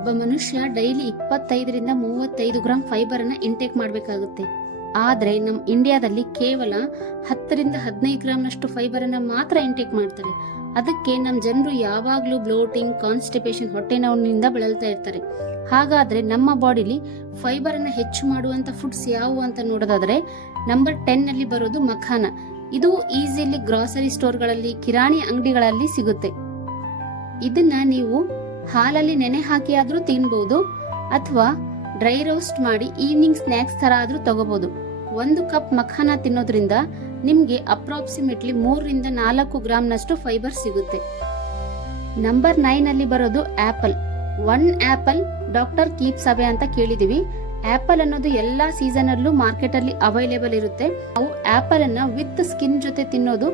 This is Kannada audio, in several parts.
ಒಬ್ಬ ಮನುಷ್ಯ ಡೈಲಿ 25ರಿಂದ 35 ಗ್ರಾಂ ಫೈಬರ್ ಅನ್ನ ಇಂಟೇಕ್ ಮಾಡಬೇಕಾಗುತ್ತೆ. ಆದ್ರೆ ನಮ್ಮ ಇಂಡಿಯಾದಲ್ಲಿ ಕೇವಲ 10ರಿಂದ 15 ಗ್ರಾಂನಷ್ಟು ಫೈಬರ್ ಅನ್ನ ಮಾತ್ರ ಇಂಟೇಕ್ ಮಾಡ್ತಾರೆ. ಅದಕ್ಕೆ ನಮ್ಮ ಜನರು ಯಾವಾಗ್ಲೂ ಬ್ಲೋಟಿಂಗ್, ಕಾನ್ಸ್ಟಿಪೇಷನ್, ಹೊಟ್ಟೆ ನೋವಿನಿಂದ ಬಳಲ್ತಾ ಇರ್ತಾರೆ. ಹಾಗಾದ್ರೆ ನಮ್ಮ ಬಾಡಿಲಿ ಫೈಬರ್ ಅನ್ನ ಹೆಚ್ಚು ಮಾಡುವಂತ ಫುಡ್ಸ್ ಯಾವುವು ಅಂತ ನೋಡೋದಾದ್ರೆ ನಂಬರ್ 10 ನಲ್ಲಿ ಬರೋದು ಮಖಾನ. ಇದು ಈಸಿಲಿ ಗ್ರಾಸರಿ ಸ್ಟೋರ್ಗಳಲ್ಲಿ, ಕಿರಾಣಿ ಅಂಗಡಿಗಳಲ್ಲಿ ಸಿಗುತ್ತೆ. ಇದನ್ನ ನೀವು ಹಾಲಲ್ಲಿ ನೆನೆ ಹಾಕಿ ಆದ್ರೂ ತಿನ್ಬಹುದು ಅಥವಾ ಡ್ರೈ ರೋಸ್ಟ್ ಮಾಡಿ ಈವ್ನಿಂಗ್ ಸ್ನ್ಯಾಕ್ಸ್ ತರ ಆದ್ರೂ ತಗೋಬಹುದು. 1 ಕಪ್ ಮಖಾನ ತಿನ್ನೋದ್ರಿಂದ ನಿಮ್ಗೆ ಅಪ್ರಾಕ್ಸಿಮೇಟ್ಲಿ 3ರಿಂದ 4 ಗ್ರಾಂನಷ್ಟು ಫೈಬರ್ ಸಿಗುತ್ತೆ. ನಂಬರ್ 9 ಅಲ್ಲಿ ಬರೋದು ಆಪಲ್. 1 ಆಪಲ್ ಡಾಕ್ಟರ್ ಕೀಪ್ಸ್ ಅವೇ ಅಂತ ಕೇಳಿದೀವಿ. ಆಪಲ್ ಅನ್ನೋದು ಎಲ್ಲಾ ಸೀಸನ್ ಅಲ್ಲೂ ಮಾರ್ಕೆಟ್ ಅಲ್ಲಿ ಅವೈಲೇಬಲ್ ಇರುತ್ತೆ. ನಾವು ಆಪಲ್ ಅನ್ನ ವಿತ್ ಸ್ಕಿನ್ ಜೊತೆ ತಿನ್ನೋದು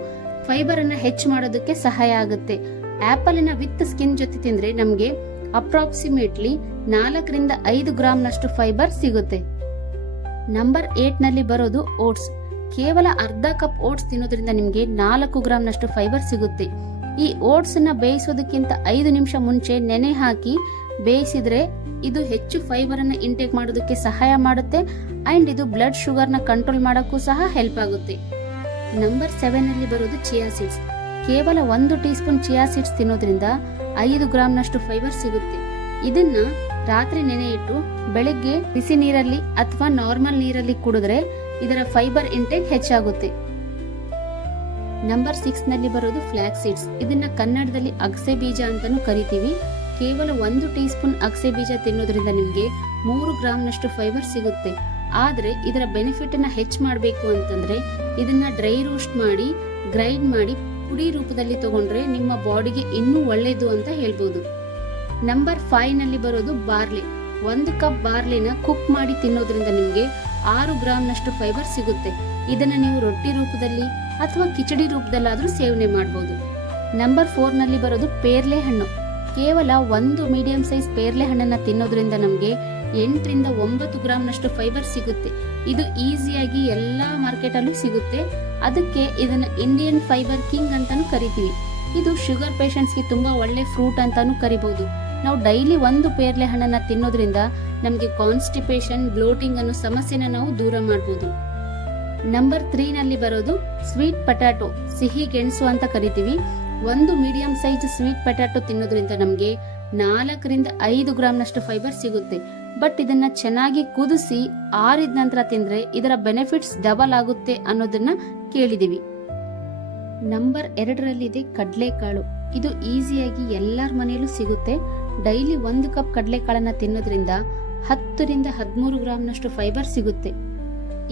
ಫೈಬರ್ ಅನ್ನ ಹೆಚ್ಚು ಮಾಡೋದಕ್ಕೆ ಸಹಾಯ ಆಗುತ್ತೆ. ಆಪಲ್ ಅನ್ನ ವಿತ್ ಸ್ಕಿನ್ ಜೊತೆ ತಿಂದ್ರೆ ನಮ್ಗೆ ಅಪ್ರಾಕ್ಸಿಮೇಟ್ಲಿ 4ರಿಂದ 5 ಗ್ರಾಂನಷ್ಟು ಫೈಬರ್ ಸಿಗುತ್ತೆ. ನಂಬರ್ 8 ನಲ್ಲಿ ಬರೋದು ಓಟ್ಸ್. ಕೇವಲ ಅರ್ಧ ಕಪ್ ಓಟ್ಸ್ ತಿನ್ನೋದ್ರಿಂದ ನಿಮ್ಗೆ 4 ಗ್ರಾಂನಷ್ಟು ಫೈಬರ್ ಸಿಗುತ್ತೆ. ಈ ಓಟ್ಸ್ ಅನ್ನ ಬೇಯಿಸೋದಕ್ಕಿಂತ 5 ನಿಮಿಷ ಮುಂಚೆ ನೆನೆ ಹಾಕಿ ಬೇಯಿಸಿದ್ರೆ ಇದು ಹೆಚ್ಚು ಫೈಬರ್ ಅನ್ನ ಇಂಟೇಕ್ ಮಾಡೋದಕ್ಕೆ ಸಹಾಯ ಮಾಡುತ್ತೆ ಅಂಡ್ ಇದು ಬ್ಲಡ್ ಶುಗರ್ ನ ಕಂಟ್ರೋಲ್ ಮಾಡೋಕ್ಕೂ ಸಹ ಹೆಲ್ಪ್ ಆಗುತ್ತೆ. ನಂಬರ್ 7 ನಲ್ಲಿ ಬರೋದು ಚಿಯಾ ಸೀಡ್ಸ್. ಕೇವಲ 1 ಟೀ ಸ್ಪೂನ್ ಚಿಯಾ ಸೀಡ್ಸ್ ತಿನ್ನೋದ್ರಿಂದ 5 ಗ್ರಾಂನಷ್ಟು ಫೈಬರ್ ಸಿಗುತ್ತೆ. ಇದನ್ನ ರಾತ್ರಿ ನೆನೆ ಇಟ್ಟು ಬೆಳಿಗ್ಗೆ ಬಿಸಿ ನೀರಲ್ಲಿ ಅಥವಾ ನಾರ್ಮಲ್ ನೀರಲ್ಲಿ ಕುಡಿದ್ರೆ ಇದರ ಫೈಬರ್ ಇಂಟೇಕ್ ಹೆಚ್ಚಾಗುತ್ತೆ. ನಂಬರ್ 6 ನಲ್ಲಿ ಬರೋದು ಫ್ಲಾಕ್ಸ್ ಸೀಡ್ಸ್. ಇದನ್ನ ಕನ್ನಡದಲ್ಲಿ ಅಗಸೆ ಬೀಜ ಅಂತಾನೂ ಕರಿತೀವಿ. ಕೇವಲ 1 ಟೀ ಸ್ಪೂನ್ ಅಗಸೆ ಬೀಜ ತಿನ್ನೋದ್ರಿಂದ ನಿಮ್ಗೆ 3 ಗ್ರಾಂನಷ್ಟು ಫೈಬರ್ ಸಿಗುತ್ತೆ. ಆದ್ರೆ ಇದರ ಬೆನಿಫಿಟ್ ಅನ್ನ ಹೆಚ್ಚು ಮಾಡಬೇಕು ಅಂತಂದ್ರೆ ಇದನ್ನ ಡ್ರೈ ರೋಸ್ಟ್ ಮಾಡಿ ಗ್ರೈಂಡ್ ಮಾಡಿ ಪುಡಿ ರೂಪದಲ್ಲಿ ತಗೊಂಡ್ರೆ ನಿಮ್ಮ ಬಾಡಿಗೆ ಇನ್ನೂ ಒಳ್ಳೇದು ಅಂತ ಹೇಳ್ಬೋದು. ನಂಬರ್ 5 ನಲ್ಲಿ ಬರೋದು ಬಾರ್ಲಿ. 1 ಕಪ್ ಬಾರ್ಲಿನ ಕುಕ್ ಮಾಡಿ ತಿನ್ನೋದ್ರಿಂದ ನಿಮ್ಗೆ 6 ಗ್ರಾಂನಷ್ಟು ಫೈಬರ್ ಸಿಗುತ್ತೆ. ಇದನ್ನ ನೀವು ರೊಟ್ಟಿ ರೂಪದಲ್ಲಿ ಅಥವಾ ಕಿಚಡಿ ರೂಪದಲ್ಲಾದ್ರೂ ಸೇವನೆ ಮಾಡಬಹುದು. ನಂಬರ್ 4 ನಲ್ಲಿ ಬರೋದು ಪೇರ್ಲೆ ಹಣ್ಣು. ಕೇವಲ 1 ಮೀಡಿಯಂ ಸೈಜ್ ಪೇರ್ಲೆ ಹಣ್ಣನ್ನ ತಿನ್ನೋದ್ರಿಂದ ನಮ್ಗೆ 8ರಿಂದ 9 ಗ್ರಾಂನಷ್ಟು ಫೈಬರ್ ಸಿಗುತ್ತೆ. ಇದು ಈಸಿಯಾಗಿ ಎಲ್ಲಾ ಮಾರ್ಕೆಟ್ ಅಲ್ಲೂ ಸಿಗುತ್ತೆ. ಅದಕ್ಕೆ ಇದನ್ನ ಇಂಡಿಯನ್ ಫೈಬರ್ ಕಿಂಗ್ ಅಂತಾನು ಕರಿತೀವಿ. ಇದು ಶುಗರ್ ಪೇಷಂಟ್ಸ್ಗೆ ತುಂಬಾ ಒಳ್ಳೆ ಫ್ರೂಟ್ ಅಂತಾನು ಕರಿಬಹುದು. ನಾವು ಡೈಲಿ 1 ಪೇರ್ಲೆ ಹಣ್ಣನ್ನ ತಿನ್ನೋದ್ರಿಂದ ನಮ್ಗೆ ಕಾನ್ಸ್ಟಿಪೇಷನ್, ಬ್ಲೋಟಿಂಗ್ ಅನ್ನೋ ಸಮಸ್ಯೆನ ನಾವು ದೂರ ಮಾಡಬಹುದು. ನಂಬರ್ 3 ನಲ್ಲಿ ಬರೋದು ಸ್ವೀಟ್ ಪೊಟ್ಯಾಟೊ, ಸಿಹಿ ಗೆಣಸು ಅಂತ ಕರಿತೀವಿ. 1 ಮೀಡಿಯಂ ಸೈಜ್ ಸ್ವೀಟ್ ಪೊಟ್ಯಾಟೊ ತಿನ್ನೋದ್ರಿಂದ ನಮ್ಗೆ 4ರಿಂದ 5 ಗ್ರಾಂನಷ್ಟು ಫೈಬರ್ ಸಿಗುತ್ತೆ. ಬಟ್ ಇದನ್ನ ಚೆನ್ನಾಗಿ ಕುದಿಸಿ ಆರಿದ ನಂತರ ತಿಂದ್ರೆ ಇದರ ಬೆನಿಫಿಟ್ಸ್ ಡಬಲ್ ಆಗುತ್ತೆ ಅನ್ನೋದನ್ನ ಕೇಳಿದೀವಿ. ನಂಬರ್ 2 ರಲ್ಲಿದೆ ಕಡಲೆಕಾಳು. ಇದು ಈಸಿಯಾಗಿ ಎಲ್ಲರ ಮನೆಯಲ್ಲೂ ಸಿಗುತ್ತೆ. ಡೈಲಿ 1 ಕಪ್ ಕಡಲೆಕಾಳನ್ನ ತಿನ್ನೋದ್ರಿಂದ 10ರಿಂದ 13 ಗ್ರಾಂನಷ್ಟು ಫೈಬರ್ ಸಿಗುತ್ತೆ.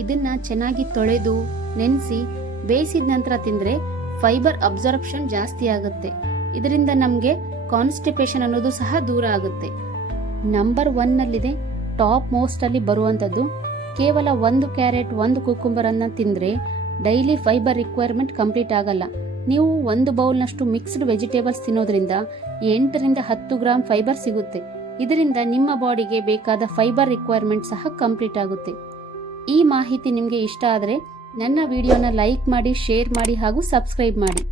ಇದನ್ನ ಚೆನ್ನಾಗಿ ತೊಳೆದು ನೆನೆಸಿ ಬೇಯಿಸಿದ ನಂತರ ತಿಂದ್ರೆ ಫೈಬರ್ ಅಬ್ಸಾರ್ಪ್ಷನ್ ಜಾಸ್ತಿ ಆಗುತ್ತೆ. ಇದರಿಂದ ನಮ್ಗೆ ಕಾನ್ಸ್ಟಿಪೇಷನ್ ಅನ್ನೋದು ಸಹ ದೂರ ಆಗುತ್ತೆ. ನಂಬರ್ 1 ನಲ್ಲಿದೆ ಟಾಪ್ ಮೋಸ್ಟ್ ಅಲ್ಲಿ ಬರುವಂತದ್ದು. ಕೇವಲ 1 ಕ್ಯಾರೆಟ್, 1 ಕುಕುಂಬರ್ ಅನ್ನ ತಿಂದ್ರೆ ಡೈಲಿ ಫೈಬರ್ ರಿಕ್ವೈರ್ಮೆಂಟ್ ಕಂಪ್ಲೀಟ್ ಆಗಲ್ಲ. ನೀವು 1 ಬೌಲ್ನಷ್ಟು ಮಿಕ್ಸ್ಡ್ ವೆಜಿಟೇಬಲ್ಸ್ ತಿನ್ನೋದ್ರಿಂದ 8ರಿಂದ 10 ಗ್ರಾಂ ಫೈಬರ್ ಸಿಗುತ್ತೆ. ಇದರಿಂದ ನಿಮ್ಮ ಬಾಡಿಗೆ ಬೇಕಾದ ಫೈಬರ್ ರಿಕ್ವೈರ್ಮೆಂಟ್ ಸಹ ಕಂಪ್ಲೀಟ್ ಆಗುತ್ತೆ. ಈ ಮಾಹಿತಿ ನಿಮಗೆ ಇಷ್ಟ ಆದರೆ ನನ್ನ ವಿಡಿಯೋನ ಲೈಕ್ ಮಾಡಿ, ಶೇರ್ ಮಾಡಿ ಹಾಗೂ ಸಬ್ಸ್ಕ್ರೈಬ್ ಮಾಡಿ.